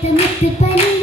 это мы ты полез.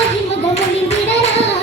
i'm gonna be the one